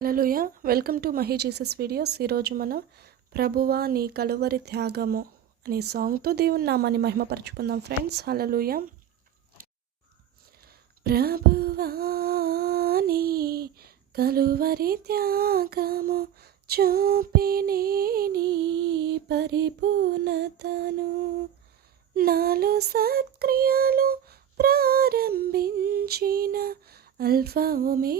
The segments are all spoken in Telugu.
హలోయ welcome to Mahi Jesus videos. ఈరోజు మనం ప్రభువా నీ కలువరి త్యాగము అనే సాంగ్తో దేవుని నామాన్ని మహిమపరచుకుందాం ఫ్రెండ్స్. హలలుయ ప్రభువా నీ కలువరి త్యాగము చూపిని నీ పరిపూర్ణతను నాలో సత్క్రియలు ప్రారంభించిన అల్ఫా ఒమే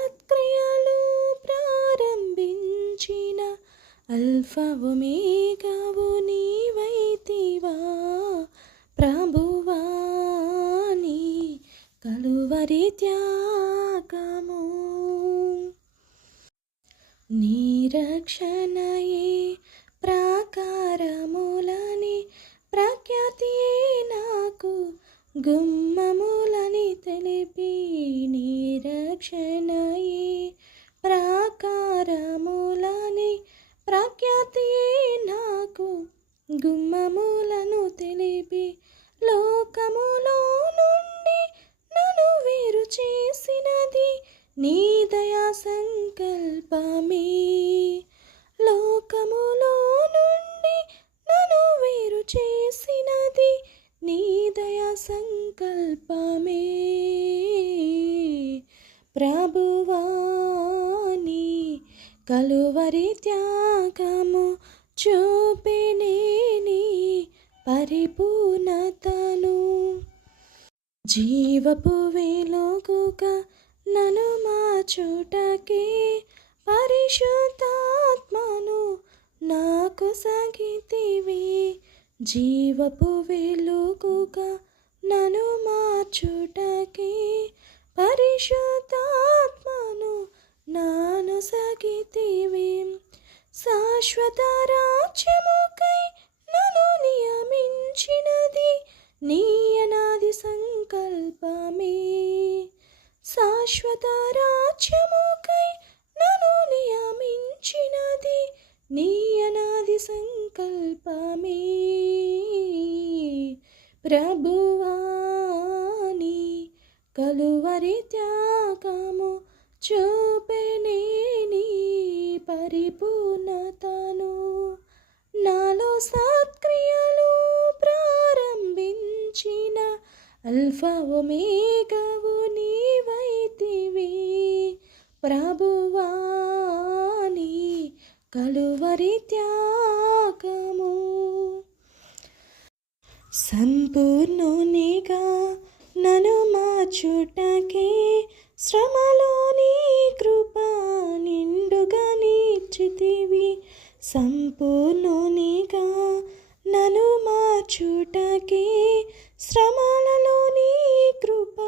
సత్క్రియలు ప్రారంభించిన అల్ఫా మేఘవు నీవైతివా ప్రభువాని కలువరి త్యాగము. నిరక్షణయే ప్రాకారములని ప్రఖ్యాతియే నాకు గుమ్మము సంకల్పమే ప్రభువాని కలువరి త్యాగము చూపినేని పరిపూర్ణతను. జీవపు వెలుగుగా నను మార్చుటకే పరిశుద్ధాత్మను నాకు సగితివి. జీవపు వెలుగుగా నను మార్చుటకే పరిశుద్ధాత్మను నాను సగితివి. శాశ్వత రాజ్యముకై నను నియమించినది నీ అనాది సంకల్పమే. శాశ్వత ప్రభువాని కలువరి త్యాగము చూపెనే నీ పరిపూర్ణతను. నాలో సత్క్రియలు ప్రారంభించిన అల్ఫా ఒమేగవు నీవైతివి. ప్రభువాని కలువరి త్యాగము సంపూర్ణునిగా నను మార్చుటకే శ్రమలోని కృప నిండుగా నీచితివి సంపూర్ణునిగా నను మార్చుటకే శ్రమలలోని కృప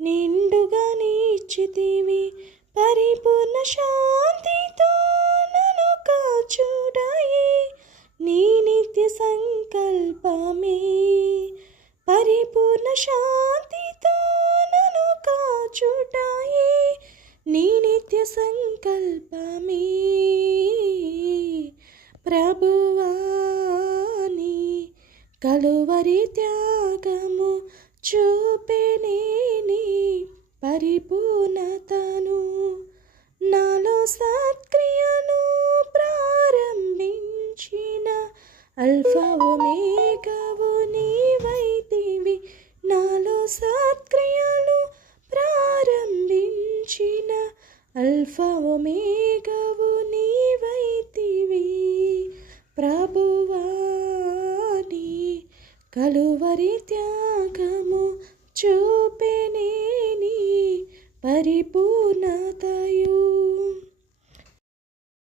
నిండుగా నీచితివి పరిపూర్ణ శాంతితో సంకల్పమే. పరిపూర్ణ శాంతితో నను కాచుటాయే. నీ నిత్య సంకల్పమే. ప్రభువాని కలువరి త్యాగము చూపెనే పరిపూర్ణతను ఒమేగవు నీవైతివి ప్రభువాని కలువరి త్యాగము చూపెనేని పరిపూర్ణతయు.